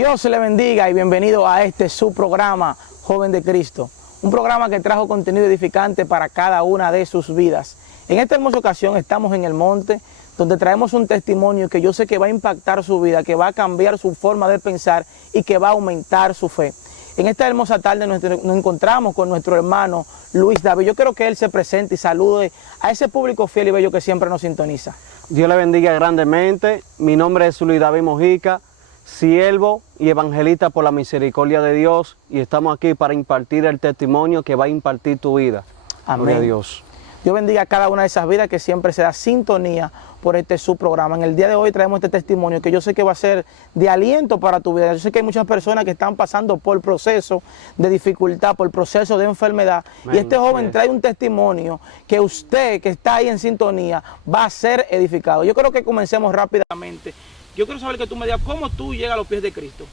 Dios le bendiga y bienvenido a su programa Joven de Cristo, un programa que trajo contenido edificante para cada una de sus vidas. En esta hermosa ocasión estamos en el monte, donde traemos un testimonio que yo sé que va a impactar su vida, que va a cambiar su forma de pensar y que va a aumentar su fe. En esta hermosa tarde nos encontramos con nuestro hermano Luis David. Yo quiero que él se presente y salude a ese público fiel y bello que siempre nos sintoniza. Dios le bendiga grandemente. Mi nombre es Luis David Mojica, siervo y evangelista por la misericordia de Dios, y estamos aquí para impartir el testimonio que va a impartir tu vida. Amén. Gloria a Dios. Dios bendiga a cada una de esas vidas que siempre se da sintonía por su programa. En el día de hoy traemos este testimonio que yo sé que va a ser de aliento para tu vida. Yo sé que hay muchas personas que están pasando por proceso de dificultad, por proceso de enfermedad. Amén. Y este joven trae un testimonio que usted que está ahí en sintonía va a ser edificado. Yo creo que comencemos rápidamente. Yo quiero saber que tú me digas cómo tú llegas a los pies de Cristo.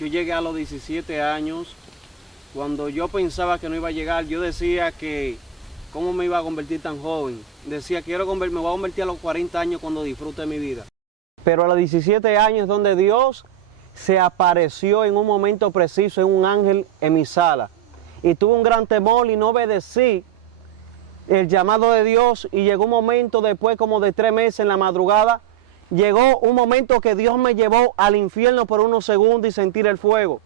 Yo llegué a los 17 años. Cuando yo pensaba que no iba a llegar, yo decía que ¿cómo me iba a convertir tan joven? Decía, me voy a convertir a los 40 años cuando disfrute mi vida. Pero a los 17 años es donde Dios se apareció en un momento preciso, en un ángel en mi sala. Y tuve un gran temor y no obedecí el llamado de Dios, y llegó un momento después como de 3 meses en la madrugada, llegó un momento que Dios me llevó al infierno por unos segundos y sentir el fuego.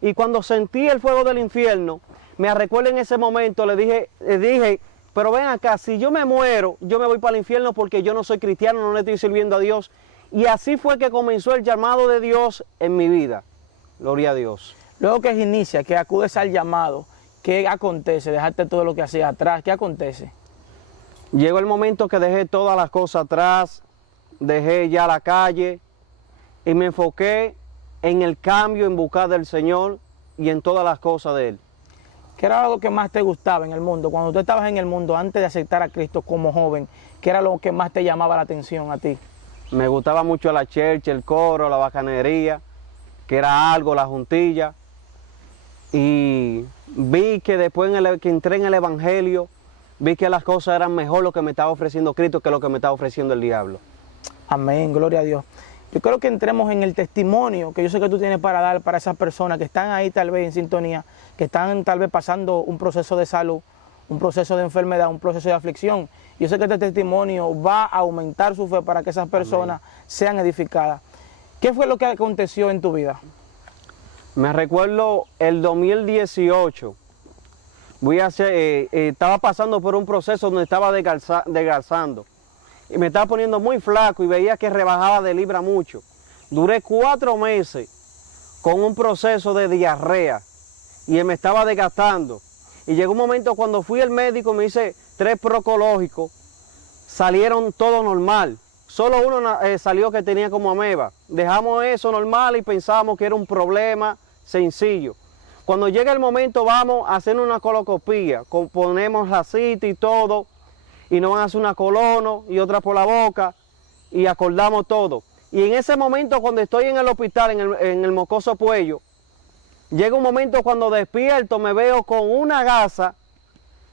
Y cuando sentí el fuego del infierno, me recuerdo en ese momento, le dije, pero ven acá, si yo me muero, yo me voy para el infierno porque yo no soy cristiano, no le estoy sirviendo a Dios. Y así fue que comenzó el llamado de Dios en mi vida. Gloria a Dios. Luego que inicia, que acudes al llamado, ¿qué acontece? Dejaste todo lo que hacías atrás, ¿qué acontece? Llegó el momento que dejé todas las cosas atrás, dejé ya la calle y me enfoqué en el cambio, en buscar del Señor y en todas las cosas de Él. ¿Qué era algo que más te gustaba en el mundo? Cuando tú estabas en el mundo, antes de aceptar a Cristo como joven, ¿qué era lo que más te llamaba la atención a ti? Me gustaba mucho la church, el coro, la bacanería, que era algo, la juntilla. Y vi que después que entré en el Evangelio, vi que las cosas eran mejor lo que me estaba ofreciendo Cristo que lo que me estaba ofreciendo el diablo. Amén, gloria a Dios. Yo creo que entremos en el testimonio que yo sé que tú tienes para dar para esas personas que están ahí tal vez en sintonía, que están tal vez pasando un proceso de salud, un proceso de enfermedad, un proceso de aflicción. Yo sé que este testimonio va a aumentar su fe para que esas personas sean edificadas. ¿Qué fue lo que aconteció en tu vida? Me recuerdo el 2018, estaba pasando por un proceso donde estaba desgalzando. Y me estaba poniendo muy flaco y veía que rebajaba de libra mucho. Duré 4 meses con un proceso de diarrea y me estaba desgastando. Y llegó un momento cuando fui al médico, me hice 3 procológicos, salieron todo normal. Solo uno salió que tenía como ameba. Dejamos eso normal y pensábamos que era un problema sencillo. Cuando llega el momento vamos a hacer una coloscopía, ponemos la cita y todo, y nos van a hacer una colono y otra por la boca y acordamos todo. Y en ese momento cuando estoy en el hospital, en el Mocoso Puello, llega un momento cuando despierto, me veo con una gasa,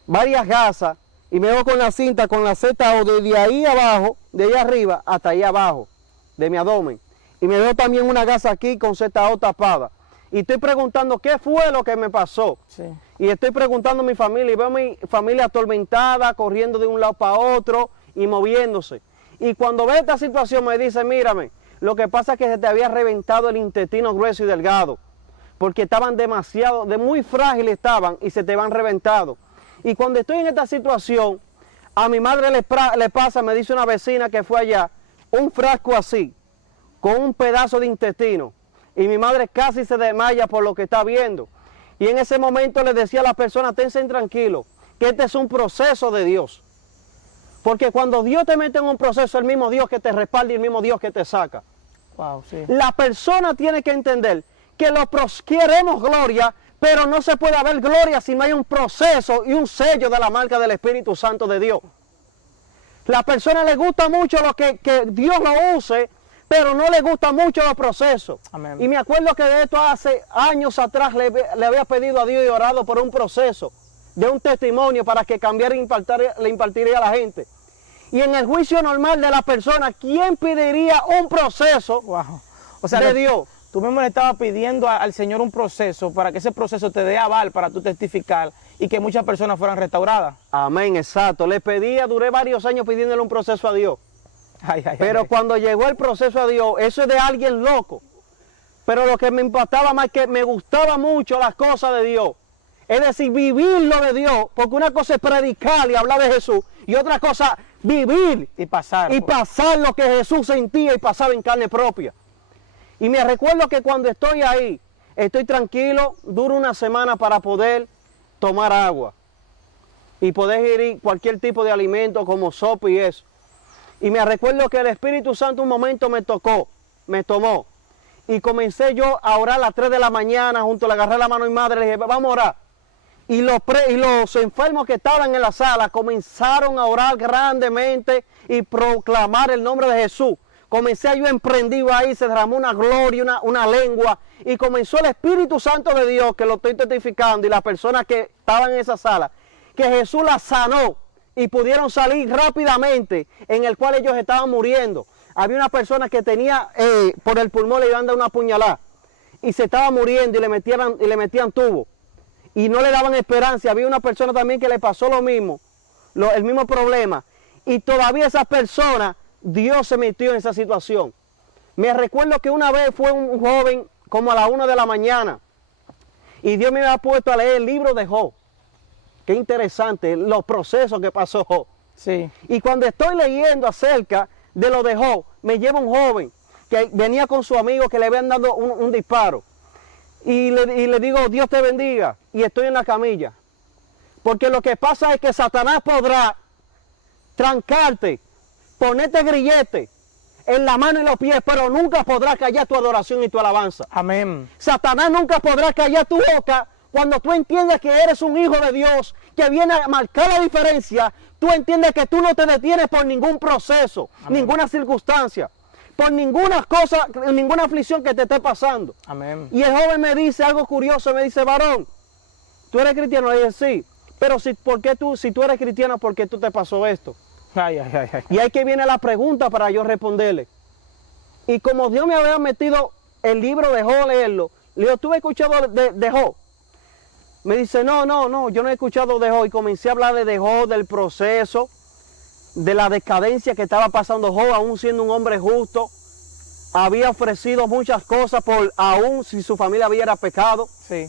varias gasas, y me veo con la cinta, con la ZO desde ahí abajo, de ahí arriba hasta ahí abajo, de mi abdomen. Y me veo también una gasa aquí con ZO tapada. Y estoy preguntando qué fue lo que me pasó. Sí. Y estoy preguntando a mi familia y veo a mi familia atormentada, corriendo de un lado para otro y moviéndose. Y cuando veo esta situación me dice, mírame, lo que pasa es que se te había reventado el intestino grueso y delgado, porque estaban muy frágiles estaban y se te van reventado. Y cuando estoy en esta situación, a mi madre le pasa, me dice una vecina que fue allá, un frasco así, con un pedazo de intestino. Y mi madre casi se desmaya por lo que está viendo. Y en ese momento le decía a las personas, esténse tranquilos, que este es un proceso de Dios. Porque cuando Dios te mete en un proceso, es el mismo Dios que te respalda y el mismo Dios que te saca. Wow, sí. La persona tiene que entender que queremos gloria, pero no se puede haber gloria si no hay un proceso y un sello de la marca del Espíritu Santo de Dios. La persona le gusta mucho que Dios lo use, pero no le gusta mucho los procesos. Amén. Y me acuerdo que de esto hace años atrás le había pedido a Dios y orado por un proceso, de un testimonio para que cambiara y le impartiría a la gente. Y en el juicio normal de la persona, ¿quién pediría un proceso o sea, de Dios? tú mismo le estabas pidiendo al Señor un proceso para que ese proceso te dé aval para tú testificar y que muchas personas fueran restauradas. Amén, exacto. Le pedía, duré varios años pidiéndole un proceso a Dios. Pero cuando llegó el proceso a Dios, eso es de alguien loco. Pero lo que me impactaba más es que me gustaba mucho las cosas de Dios. Es decir, vivir lo de Dios, porque una cosa es predicar y hablar de Jesús, y otra cosa, vivir y pasar lo que Jesús sentía y pasaba en carne propia. Y me recuerdo que cuando estoy ahí, estoy tranquilo, dura una semana para poder tomar agua y poder ingerir cualquier tipo de alimento como sopa y eso. Y me recuerdo que el Espíritu Santo un momento me tomó. Y comencé yo a orar a las 3 de la mañana, le agarré la mano a mi madre, le dije, vamos a orar. Y los enfermos que estaban en la sala comenzaron a orar grandemente y proclamar el nombre de Jesús. Comencé yo emprendido ahí, se derramó una gloria, una lengua, y comenzó el Espíritu Santo de Dios, que lo estoy testificando, y las personas que estaban en esa sala, que Jesús las sanó y pudieron salir rápidamente, en el cual ellos estaban muriendo. Había una persona que tenía, por el pulmón le iban a dar una puñalada, y se estaba muriendo y le metían tubo, y no le daban esperanza. Había una persona también que le pasó lo mismo, el mismo problema, y todavía esas personas, Dios se metió en esa situación. Me recuerdo que una vez fue un joven como a las 1 de la mañana y Dios me había puesto a leer el libro de Job. Qué interesante los procesos que pasó Job. Sí. Y cuando estoy leyendo acerca de lo de Job, me lleva un joven que venía con su amigo que le habían dado un disparo. Y le digo, Dios te bendiga, y estoy en la camilla. Porque lo que pasa es que Satanás podrá trancarte, ponerte grillete en la mano y los pies, pero nunca podrá callar tu adoración y tu alabanza. Amén. Satanás nunca podrá callar tu boca cuando tú entiendes que eres un hijo de Dios, que viene a marcar la diferencia. Tú entiendes que tú no te detienes por ningún proceso, amén, ninguna circunstancia, por ninguna cosa, ninguna aflicción que te esté pasando. Amén. Y el joven me dice algo curioso, me dice, varón, ¿tú eres cristiano? Le dije, sí, pero si tú eres cristiano, ¿por qué tú te pasó esto? Y ahí que viene la pregunta para yo responderle. Y como Dios me había metido el libro de Job a leerlo, le digo, ¿tú has escuchado de Job? Me dice, no, yo no he escuchado de Job. Y comencé a hablarle de Job, del proceso, de la decadencia que estaba pasando Job, aún siendo un hombre justo. Había ofrecido muchas cosas aún si su familia hubiera pecado. Sí.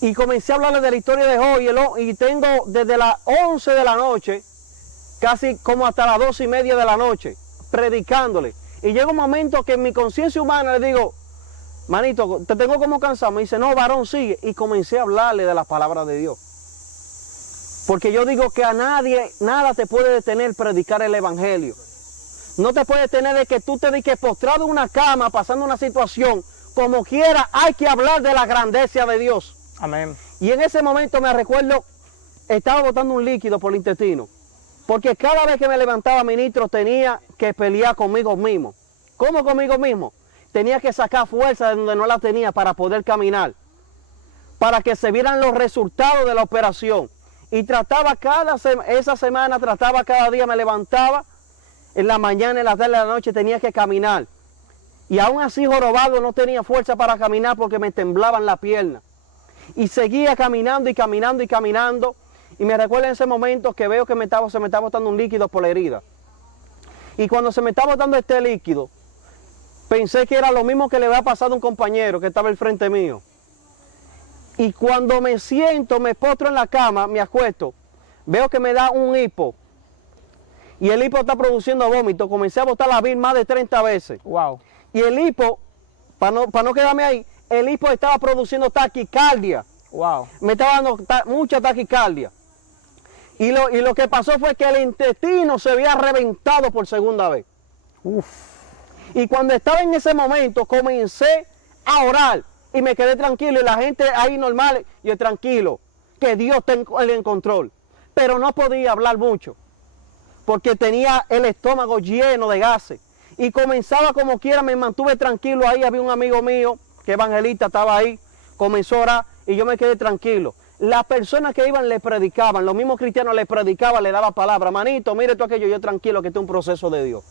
Y comencé a hablarle de la historia de Job y tengo desde las 11 de la noche, casi como hasta las 2:30 de la noche, predicándole. Y llega un momento que en mi conciencia humana le digo, manito, te tengo como cansado. Me dice, no, varón, sigue. Y comencé a hablarle de las palabras de Dios. Porque yo digo que a nadie, nada te puede detener predicar el evangelio. No te puede detener de que tú te dediques postrado en una cama, pasando una situación, como quiera, hay que hablar de la grandeza de Dios. Amén. Y en ese momento me recuerdo, estaba botando un líquido por el intestino. Porque cada vez que me levantaba, ministro, tenía que pelear conmigo mismo. ¿Cómo conmigo mismo? Tenía que sacar fuerza de donde no la tenía para poder caminar. Para que se vieran los resultados de la operación. Y trataba esa semana, cada día, me levantaba. En la mañana, en la tarde, en la noche tenía que caminar. Y aún así jorobado no tenía fuerza para caminar porque me temblaban las piernas. Y seguía caminando y caminando y caminando. Y me recuerdo en ese momento que veo que se me está botando un líquido por la herida. Y cuando se me está botando este líquido, pensé que era lo mismo que le había pasado a un compañero que estaba al frente mío. Y cuando me siento, me postro en la cama, me acuesto, veo que me da un hipo. Y el hipo está produciendo vómito. Comencé a botar la vir más de 30 veces. Wow. Y el hipo, para no quedarme ahí, el hipo estaba produciendo taquicardia. Wow. Me estaba dando mucha taquicardia. Y lo que pasó fue que el intestino se había reventado por segunda vez. Uf. Y cuando estaba en ese momento, comencé a orar y me quedé tranquilo. Y la gente ahí normal, yo tranquilo, que Dios está en control. Pero no podía hablar mucho, porque tenía el estómago lleno de gases. Y comenzaba como quiera, me mantuve tranquilo ahí. Había un amigo mío, que evangelista, estaba ahí, comenzó a orar y yo me quedé tranquilo. Las personas que iban le predicaban, los mismos cristianos le predicaban, le daban palabra. Manito, mire tú aquello, yo tranquilo que este es un proceso de Dios.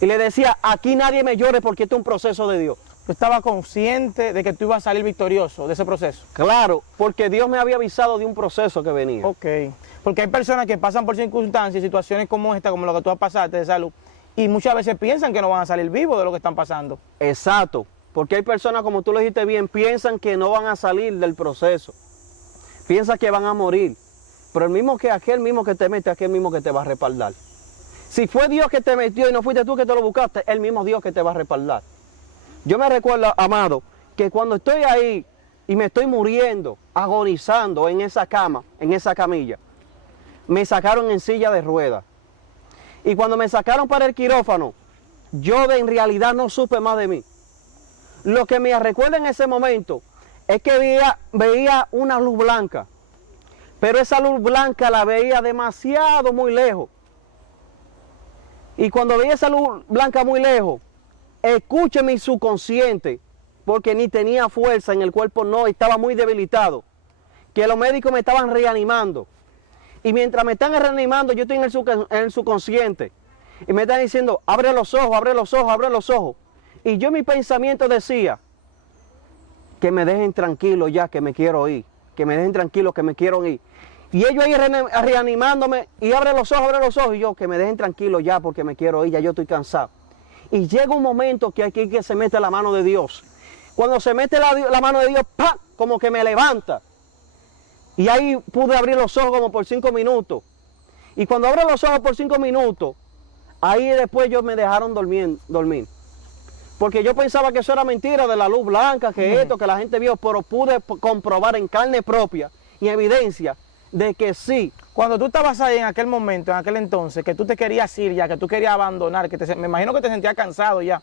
Y le decía, aquí nadie me llore porque este es un proceso de Dios. tú estabas consciente de que tú ibas a salir victorioso de ese proceso. Claro, porque Dios me había avisado de un proceso que venía. Ok, porque hay personas que pasan por circunstancias y situaciones como esta, como lo que tú pasaste de salud, y muchas veces piensan que no van a salir vivos de lo que están pasando. Exacto, porque hay personas, como tú lo dijiste bien, piensan que no van a salir del proceso, piensan que van a morir, pero aquel mismo que te mete, aquel mismo que te va a respaldar. Si fue Dios que te metió y no fuiste tú que te lo buscaste, el mismo Dios que te va a respaldar. Yo me recuerdo, amado, que cuando estoy ahí y me estoy muriendo, agonizando en esa cama, en esa camilla, me sacaron en silla de ruedas. Y cuando me sacaron para el quirófano, yo en realidad no supe más de mí. Lo que me recuerda en ese momento es que veía una luz blanca, pero esa luz blanca la veía demasiado muy lejos. Y cuando veía esa luz blanca muy lejos, escuché mi subconsciente, porque ni tenía fuerza en el cuerpo, no, estaba muy debilitado, que los médicos me estaban reanimando. Y mientras me están reanimando, yo estoy en el subconsciente. Y me están diciendo, abre los ojos, abre los ojos, abre los ojos. Y yo mi pensamiento decía, que me dejen tranquilo ya, que me quiero ir. Que me dejen tranquilo, que me quiero ir. Y ellos ahí reanimándome, y abre los ojos, y yo, que me dejen tranquilo ya, porque me quiero ir, ya yo estoy cansado. Y llega un momento que aquí que se mete la mano de Dios. Cuando se mete la mano de Dios, ¡pam!, como que me levanta. Y ahí pude abrir los ojos como por 5 minutos. Y cuando abro los ojos por 5 minutos, ahí después ellos me dejaron dormir. Porque yo pensaba que eso era mentira de la luz blanca, que esto, que la gente vio, pero pude comprobar en carne propia y evidencia de que sí. Cuando tú estabas ahí en aquel momento, en aquel entonces, que tú te querías ir ya, que tú querías abandonar, me imagino que te sentías cansado ya,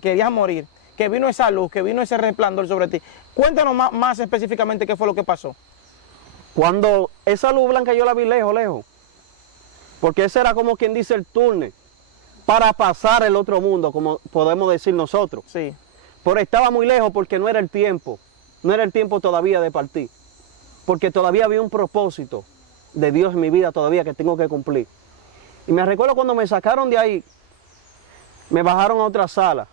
querías morir, que vino esa luz, que vino ese resplandor sobre ti. Cuéntanos más específicamente qué fue lo que pasó. Cuando esa luz blanca yo la vi lejos, porque ese era como quien dice el túnel para pasar el otro mundo, como podemos decir nosotros. Sí. Pero estaba muy lejos porque no era el tiempo todavía de partir, porque todavía había un propósito de Dios en mi vida todavía que tengo que cumplir. Y me recuerdo cuando me sacaron de ahí, me bajaron a otra sala,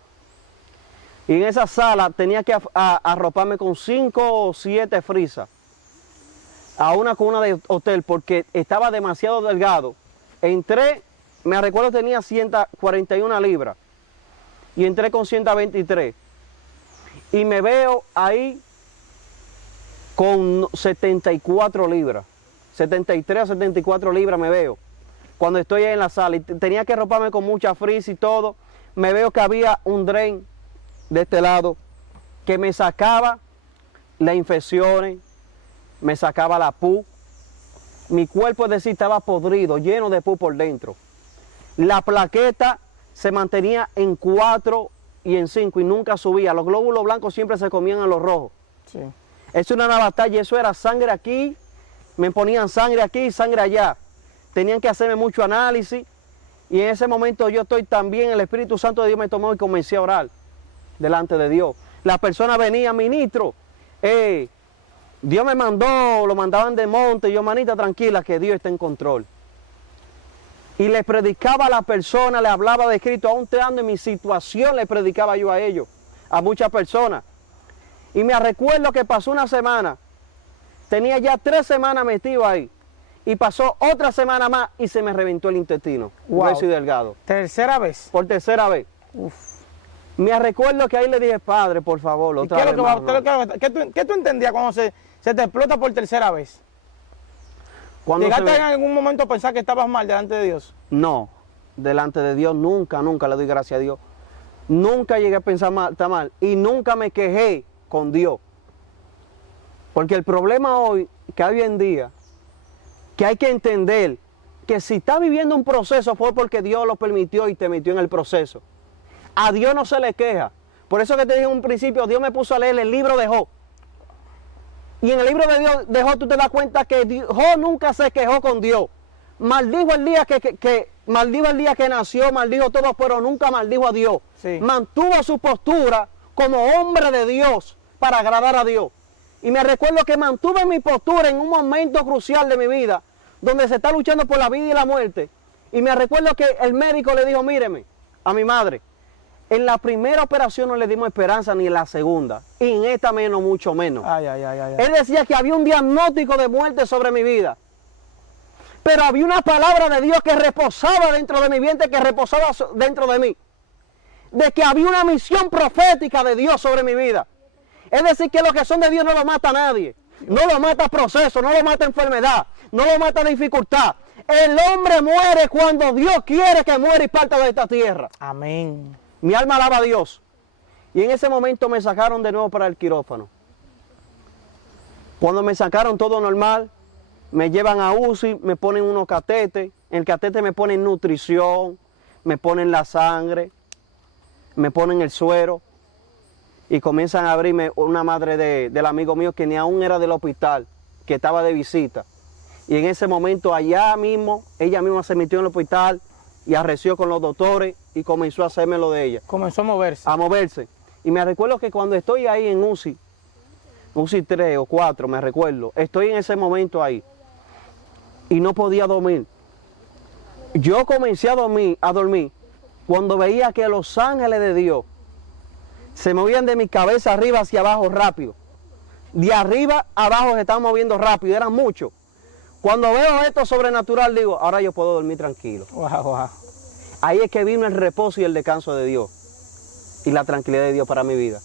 y en esa sala tenía que arroparme con 5 o 7 frisas, a una cuna de hotel, porque estaba demasiado delgado. Entré, me recuerdo tenía 141 libras, y entré con 123, y me veo ahí con 74 libras, 73 o 74 libras me veo, cuando estoy ahí en la sala, y tenía que arroparme con mucha frisa y todo. Me veo que había un drain de este lado, que me sacaba las infecciones, me sacaba la pus, mi cuerpo, es decir, estaba podrido, lleno de pus por dentro. La plaqueta se mantenía en 4 y en 5 y nunca subía, los glóbulos blancos siempre se comían a los rojos. Sí. Eso era una batalla, eso era sangre aquí, me ponían sangre aquí y sangre allá. Tenían que hacerme mucho análisis, y en ese momento yo estoy también, el Espíritu Santo de Dios me tomó y comencé a orar delante de Dios. Las personas venían, ministro, Dios me mandó, lo mandaban de monte, y yo, manita, tranquila, que Dios está en control. Y le predicaba a la persona, le hablaba de Cristo, aún estando en mi situación, le predicaba yo a ellos, a muchas personas. Y me recuerdo que pasó una semana, tenía ya 3 semanas metido ahí, y pasó otra semana más y se me reventó el intestino, grueso y delgado. ¿Tercera vez? Por tercera vez. Uf. Me recuerdo que ahí le dije, Padre, por favor, otra vez más, no. ¿Qué tú entendías cuando se te explota por tercera vez? ¿Llegaste en algún momento a pensar que estabas mal delante de Dios? No, delante de Dios nunca le doy gracias a Dios. Nunca llegué a pensar está mal, y nunca me quejé con Dios. Porque el problema hoy, que hoy en día, que hay que entender que si estás viviendo un proceso fue porque Dios lo permitió y te metió en el proceso. A Dios no se le queja. Por eso que te dije en un principio, Dios me puso a leer el libro de Job. Y en el libro de Job tú te das cuenta que Job nunca se quejó con Dios. Maldijo el día maldijo el día que nació, maldijo todo, pero nunca maldijo a Dios. Sí. Mantuvo su postura como hombre de Dios para agradar a Dios. Y me recuerdo que mantuve mi postura en un momento crucial de mi vida, donde se está luchando por la vida y la muerte. Y me recuerdo que el médico le dijo, míreme, a mi madre, En la primera operación no le dimos esperanza ni en la segunda. Y en esta menos, mucho menos. Ay, ay, ay, ay, ay. Él decía que había un diagnóstico de muerte sobre mi vida. Pero había una palabra de Dios que reposaba dentro de mi vientre, que reposaba dentro de mí. De que había una misión profética de Dios sobre mi vida. Es decir, que los que son de Dios no lo mata nadie. No lo mata proceso, no lo mata enfermedad, no lo mata dificultad. El hombre muere cuando Dios quiere que muera y parta de esta tierra. Amén. Mi alma alaba a Dios. Y en ese momento me sacaron de nuevo para el quirófano. Cuando me sacaron todo normal, me llevan a UCI, me ponen unos catetes. En el catete me ponen nutrición, me ponen la sangre, me ponen el suero. Y comienzan a abrirme una madre del amigo mío que ni aún era del hospital, que estaba de visita. Y en ese momento allá mismo, ella misma se metió en el hospital y arreció con los doctores y comenzó a hacerme lo de ella. Comenzó a moverse. A moverse. Y me recuerdo que cuando estoy ahí en UCI 3 o 4, me recuerdo, estoy en ese momento ahí y no podía dormir. Yo comencé a dormir cuando veía que los ángeles de Dios se movían de mi cabeza arriba hacia abajo rápido. De arriba a abajo se estaban moviendo rápido, eran muchos. Cuando veo esto sobrenatural digo, ahora yo puedo dormir tranquilo. Wow, wow. Ahí es que vino el reposo y el descanso de Dios y la tranquilidad de Dios para mi vida.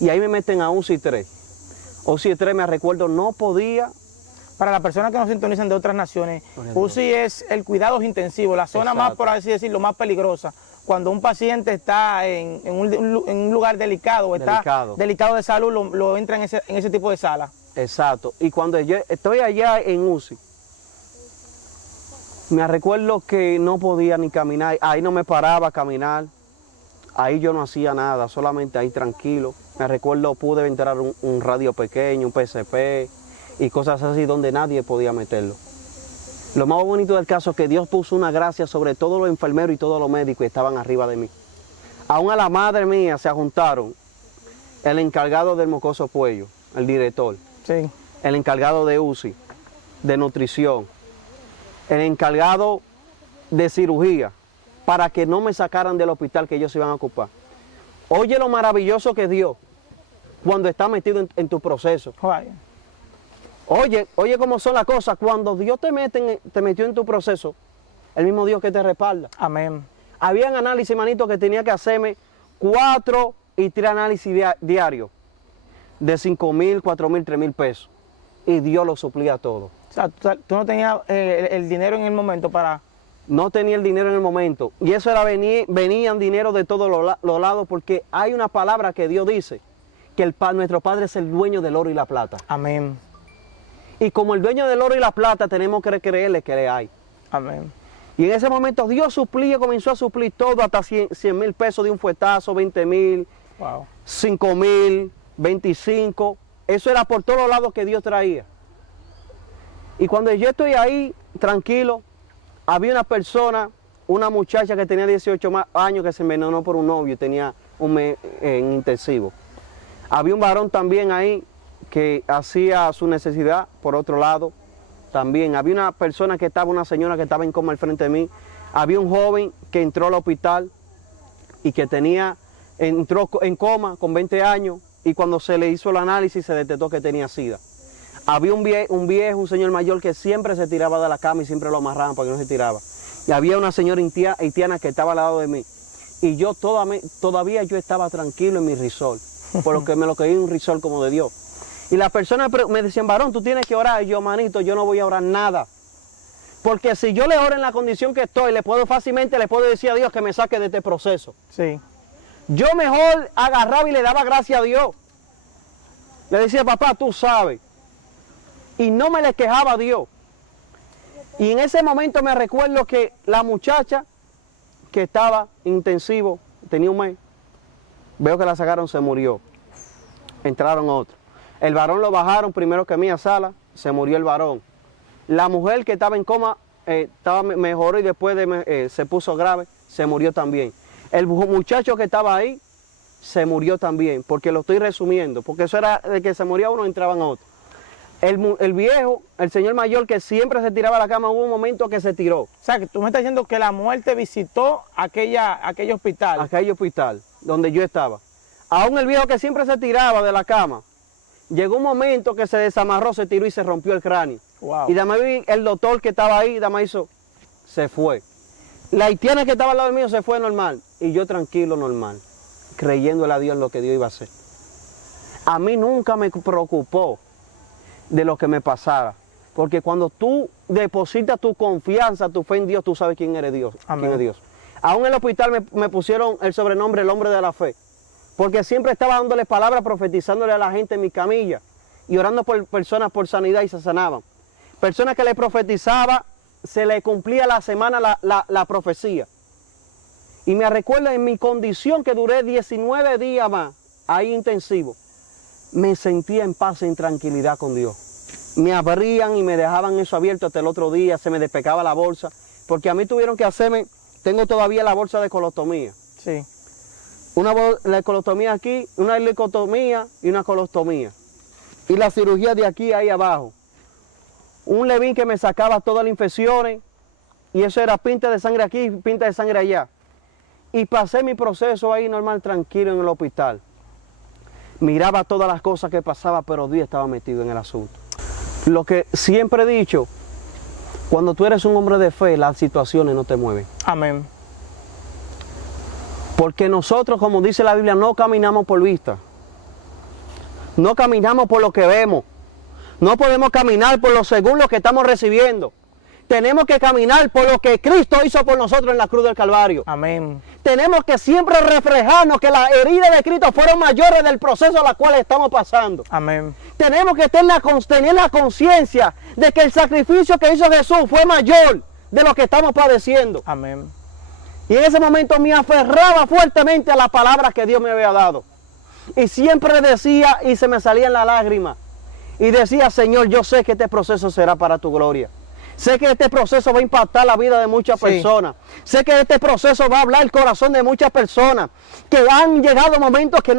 Y ahí me meten a UCI 3. UCI 3 me recuerdo, no podía. Para las personas que nos sintonizan de otras naciones, UCI es el cuidados intensivos, la zona más, por así decirlo, más peligrosa. Cuando un paciente está en un lugar delicado, o está delicado de salud, lo entra en ese tipo de sala. Exacto. Y cuando yo estoy allá en UCI, me recuerdo que no podía ni caminar. Ahí no me paraba a caminar. Ahí yo no hacía nada, solamente ahí tranquilo. Me recuerdo pude entrar un radio pequeño, un PSP y cosas así donde nadie podía meterlo. Lo más bonito del caso es que Dios puso una gracia sobre todos los enfermeros y todos los médicos que estaban arriba de mí. Aún a la madre mía se juntaron el encargado del mocoso cuello, el director, sí, el encargado de UCI, de nutrición, el encargado de cirugía, para que no me sacaran del hospital que ellos se iban a ocupar. Oye lo maravilloso que es Dios cuando está metido en tu proceso. Vaya. Oye cómo son las cosas. Cuando Dios te metió en tu proceso, el mismo Dios que te respalda. Amén. Habían análisis, manito, que tenía que hacerme 4 y 3 análisis diarios de 5,000, 4,000, 3,000 pesos. Y Dios lo suplía todo. O sea, tú no tenías el dinero en el momento para... No tenía el dinero en el momento. Y eso era venían dinero de todos los lados, porque hay una palabra que Dios dice, que nuestro Padre es el dueño del oro y la plata. Amén. Y como el dueño del oro y la plata, tenemos que creerle que le hay. Amén. Y en ese momento Dios suplía, comenzó a suplir todo, hasta 100,000 pesos de un fuetazo, 20,000, wow, 5,000, 25. Eso era por todos los lados que Dios traía. Y cuando yo estoy ahí, tranquilo, había una persona, una muchacha que tenía 18 años que se envenenó por un novio y tenía un mes en intensivo. Había un varón también ahí que hacía su necesidad por otro lado. También había una persona que estaba, una señora que estaba en coma al frente de mí. Había un joven que entró al hospital y que entró en coma con 20 años y cuando se le hizo el análisis se detectó que tenía SIDA. Había un señor mayor que siempre se tiraba de la cama y siempre lo amarraban para que no se tiraba. Y había una señora haitiana que estaba al lado de mí. Y yo todavía yo estaba tranquilo en mi risol, por lo que me lo creí un risol como de Dios. Y las personas me decían, varón, tú tienes que orar. Y yo, manito, yo no voy a orar nada. Porque si yo le oro en la condición que estoy, fácilmente le puedo decir a Dios que me saque de este proceso. sí, Yo mejor agarraba y le daba gracias a Dios. Le decía, papá, tú sabes. Y no me le quejaba a Dios. Y en ese momento me recuerdo que la muchacha que estaba intensivo, tenía un mes, veo que la sacaron, se murió. Entraron otros. El varón lo bajaron primero que a mí a sala, se murió el varón. La mujer que estaba en coma mejoró y después se puso grave, se murió también. El muchacho que estaba ahí se murió también, porque lo estoy resumiendo, porque eso era de que se moría uno, entraban otros. El viejo, el señor mayor que siempre se tiraba a la cama, hubo un momento que se tiró. O sea, que tú me estás diciendo que la muerte visitó aquel hospital. Aquel hospital. donde yo estaba. Aún el viejo que siempre se tiraba de la cama, llegó un momento que se desamarró, se tiró y se rompió el cráneo. Wow. Y además el doctor que estaba ahí, además hizo, se fue. La haitiana que estaba al lado mío se fue normal. Y yo tranquilo, normal, creyéndole a Dios en lo que Dios iba a hacer. A mí nunca me preocupó de lo que me pasara. Porque cuando tú depositas tu confianza, tu fe en Dios, tú sabes quién eres Dios. Amén. Quién es Dios. Aún en el hospital me pusieron el sobrenombre el hombre de la fe. Porque siempre estaba dándole palabras, profetizándole a la gente en mi camilla. Y orando por personas por sanidad y se sanaban. Personas que le profetizaba, se le cumplía la semana la profecía. Y me recuerdo en mi condición que duré 19 días más, ahí intensivo. Me sentía en paz y en tranquilidad con Dios. Me abrían y me dejaban eso abierto hasta el otro día, se me despegaba la bolsa, porque a mí tuvieron que hacerme, tengo todavía la bolsa de colostomía. Sí. La colostomía aquí, una leucotomía y una colostomía. Y la cirugía de aquí ahí abajo. Un levín que me sacaba todas las infecciones, y eso era pinta de sangre aquí, pinta de sangre allá. Y pasé mi proceso ahí normal, tranquilo en el hospital. Miraba todas las cosas que pasaba, pero Dios estaba metido en el asunto. Lo que siempre he dicho, cuando tú eres un hombre de fe, las situaciones no te mueven. Amén. Porque nosotros, como dice la Biblia, no caminamos por vista. No caminamos por lo que vemos. No podemos caminar por lo según lo que estamos recibiendo. Tenemos que caminar por lo que Cristo hizo por nosotros en la cruz del Calvario. Amén. Tenemos que siempre reflejarnos que las heridas de Cristo fueron mayores del proceso a la cual estamos pasando. Amén. Tenemos que tener la conciencia de que el sacrificio que hizo Jesús fue mayor de lo que estamos padeciendo. Amén. Y en ese momento me aferraba fuertemente a la palabra que Dios me había dado. Y siempre decía, y se me salían las lágrimas, y decía, Señor, yo sé que este proceso será para tu gloria. Sé que este proceso va a impactar la vida de muchas personas. Sé que este proceso va a hablar el corazón de muchas personas que han llegado momentos que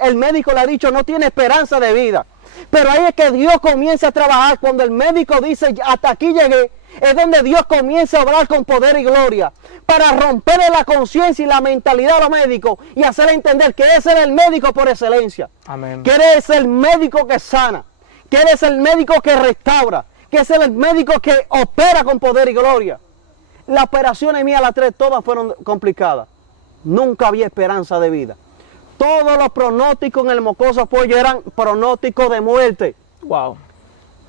el médico le ha dicho no tiene esperanza de vida. Pero ahí es que Dios comienza a trabajar. Cuando el médico dice hasta aquí llegué, es donde Dios comienza a obrar con poder y gloria para romperle la conciencia y la mentalidad a los médicos y hacer entender que ese es el médico por excelencia. Amén. Que eres el médico que sana, que eres el médico que restaura, que es el médico que opera con poder y gloria. Las operaciones mías, las tres, todas fueron complicadas. Nunca había esperanza de vida. Todos los pronósticos en el mocoso apoyo eran pronósticos de muerte. Wow.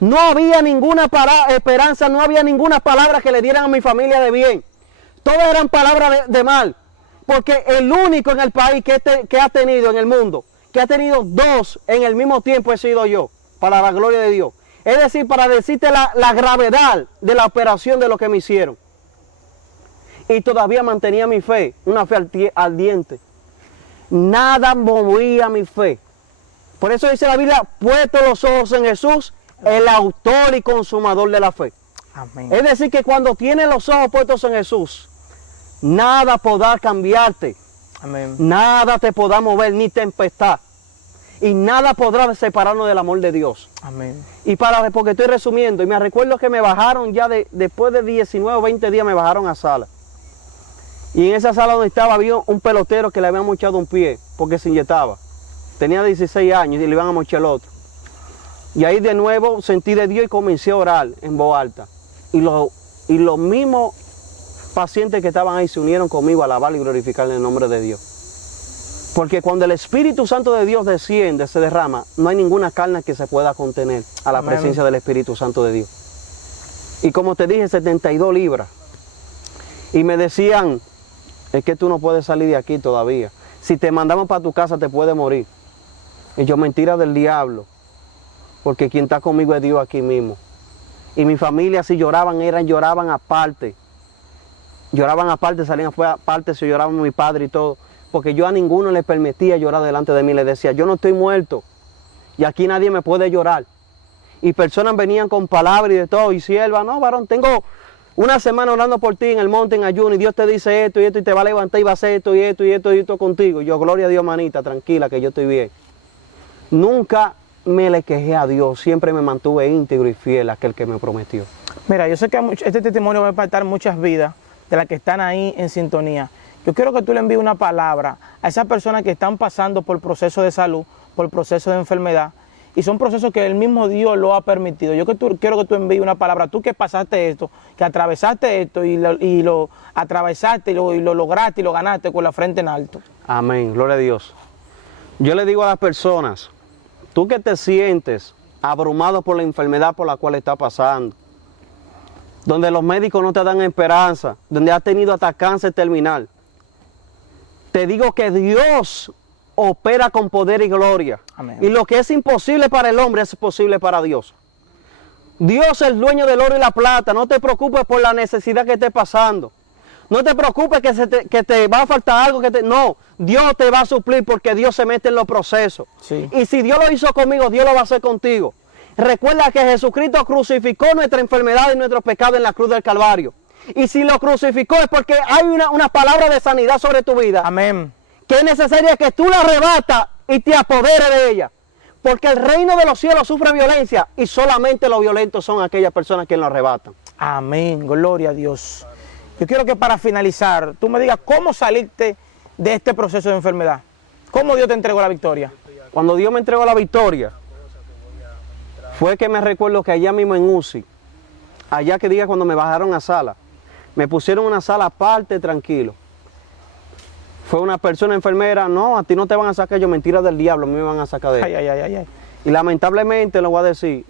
No había ninguna esperanza, no había ninguna palabra que le dieran a mi familia de bien. Todas eran palabras de mal. Porque el único en el país que ha tenido, en el mundo, que ha tenido dos en el mismo tiempo he sido yo, para la gloria de Dios. Es decir, para decirte la gravedad de la operación de lo que me hicieron. Y todavía mantenía mi fe, una fe ardiente. Nada movía mi fe. Por eso dice la Biblia, puesto los ojos en Jesús, el autor y consumador de la fe. Amén. Es decir, que cuando tienes los ojos puestos en Jesús, nada podrá cambiarte. Amén. Nada te podrá mover, ni tempestad. Y nada podrá separarnos del amor de Dios. Amén. Y porque estoy resumiendo, y me recuerdo que me bajaron ya después de 19 o 20 días me bajaron a sala. Y en esa sala donde estaba había un pelotero que le habían mochado un pie porque se inyectaba. Tenía 16 años y le iban a mochar el otro. Y ahí de nuevo sentí de Dios y comencé a orar en voz alta. Y los mismos pacientes que estaban ahí se unieron conmigo a alabar y glorificar en el nombre de Dios. Porque cuando el Espíritu Santo de Dios desciende, se derrama, no hay ninguna carne que se pueda contener a la Amén. presencia del Espíritu Santo de Dios. Y como te dije, 72 libras. Y me decían, es que tú no puedes salir de aquí todavía. Si te mandamos para tu casa te puedes morir. Y yo, mentira del diablo. Porque quien está conmigo es Dios aquí mismo. Y mi familia si lloraban aparte. Lloraban aparte, salían aparte, se lloraban mi padre y todo. Porque yo a ninguno le permitía llorar delante de mí. Le decía, yo no estoy muerto. Y aquí nadie me puede llorar. Y personas venían con palabras y de todo. Y sierva, no, varón, tengo una semana orando por ti en el monte en ayuno. Y Dios te dice esto y esto. Y te va a levantar y va a hacer esto y esto y esto y esto contigo. Y yo, gloria a Dios, manita, tranquila, que yo estoy bien. Nunca me le quejé a Dios. Siempre me mantuve íntegro y fiel a aquel que me prometió. Mira, yo sé que este testimonio va a impactar muchas vidas de las que están ahí en sintonía. Yo quiero que tú le envíes una palabra a esas personas que están pasando por procesos de salud, por procesos de enfermedad, y son procesos que el mismo Dios lo ha permitido. Quiero que tú envíes una palabra, tú que pasaste esto, que atravesaste esto y lo atravesaste y lo lograste y lo ganaste con la frente en alto. Amén, gloria a Dios. Yo le digo a las personas, tú que te sientes abrumado por la enfermedad por la cual estás pasando, donde los médicos no te dan esperanza, donde has tenido hasta cáncer terminal, te digo que Dios opera con poder y gloria. Amén. Y lo que es imposible para el hombre es posible para Dios. Dios es el dueño del oro y la plata. No te preocupes por la necesidad que estés pasando. No te preocupes que te va a faltar algo. No, Dios te va a suplir porque Dios se mete en los procesos. Sí. Y si Dios lo hizo conmigo, Dios lo va a hacer contigo. Recuerda que Jesucristo crucificó nuestra enfermedad y nuestros pecados en la cruz del Calvario. Y si lo crucificó es porque hay una palabra de sanidad sobre tu vida. Amén. Que es necesaria que tú la arrebatas y te apoderes de ella. Porque el reino de los cielos sufre violencia y solamente los violentos son aquellas personas que lo arrebatan. Amén, gloria a Dios. Yo quiero que para finalizar, tú me digas cómo saliste de este proceso de enfermedad. ¿Cómo Dios te entregó la victoria? Cuando Dios me entregó la victoria, fue que me recuerdo que allá mismo en UCI, allá que diga cuando me bajaron a sala, me pusieron una sala aparte, tranquilo. Fue una persona enfermera, no, a ti no te van a sacar, yo mentira del diablo, me van a sacar de él. Ay. Y lamentablemente, lo voy a decir,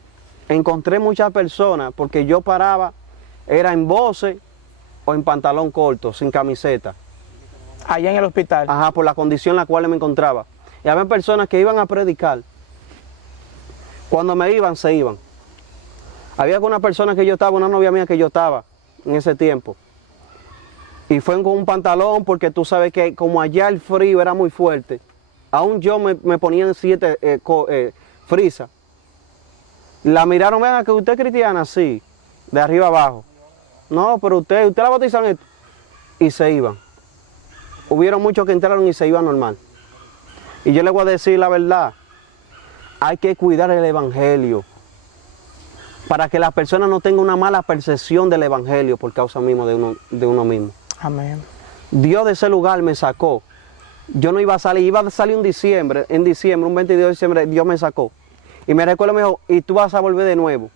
encontré muchas personas porque yo paraba, era en voces o en pantalón corto, sin camiseta. Allá en el hospital. Ajá, por la condición en la cual me encontraba. Y había personas que iban a predicar. Cuando me iban, se iban. Había alguna persona que yo estaba, una novia mía que yo estaba en ese tiempo. Y fue con un pantalón porque tú sabes que como allá el frío era muy fuerte. Aún yo me ponía en 7 frisas. La miraron, venga, que usted es cristiana, sí, de arriba abajo. No, pero usted la bautizan esto. Y se iban. Hubieron muchos que entraron y se iban normal. Y yo le voy a decir la verdad. Hay que cuidar el evangelio. Para que las personas no tengan una mala percepción del evangelio por causa mismo de uno mismo. Amén. Dios de ese lugar me sacó. Yo no iba a salir en diciembre, un 22 de diciembre, Dios me sacó. Y me recuerdo, me dijo, y tú vas a volver de nuevo.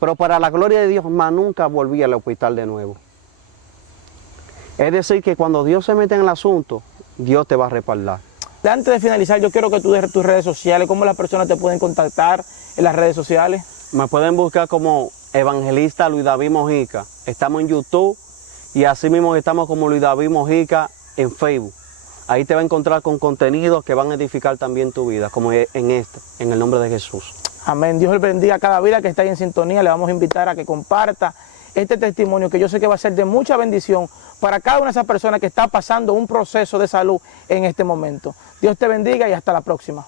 Pero para la gloria de Dios, más nunca volví al hospital de nuevo. Es decir, que cuando Dios se mete en el asunto, Dios te va a respaldar. Antes de finalizar, yo quiero que tú des tus redes sociales, cómo las personas te pueden contactar en las redes sociales. Me pueden buscar como Evangelista Luis David Mojica. Estamos en YouTube y así mismo estamos como Luis David Mojica en Facebook. Ahí te va a encontrar con contenidos que van a edificar también tu vida, como en el nombre de Jesús. Amén. Dios bendiga a cada vida que está ahí en sintonía. Le vamos a invitar a que comparta este testimonio que yo sé que va a ser de mucha bendición para cada una de esas personas que está pasando un proceso de salud en este momento. Dios te bendiga y hasta la próxima.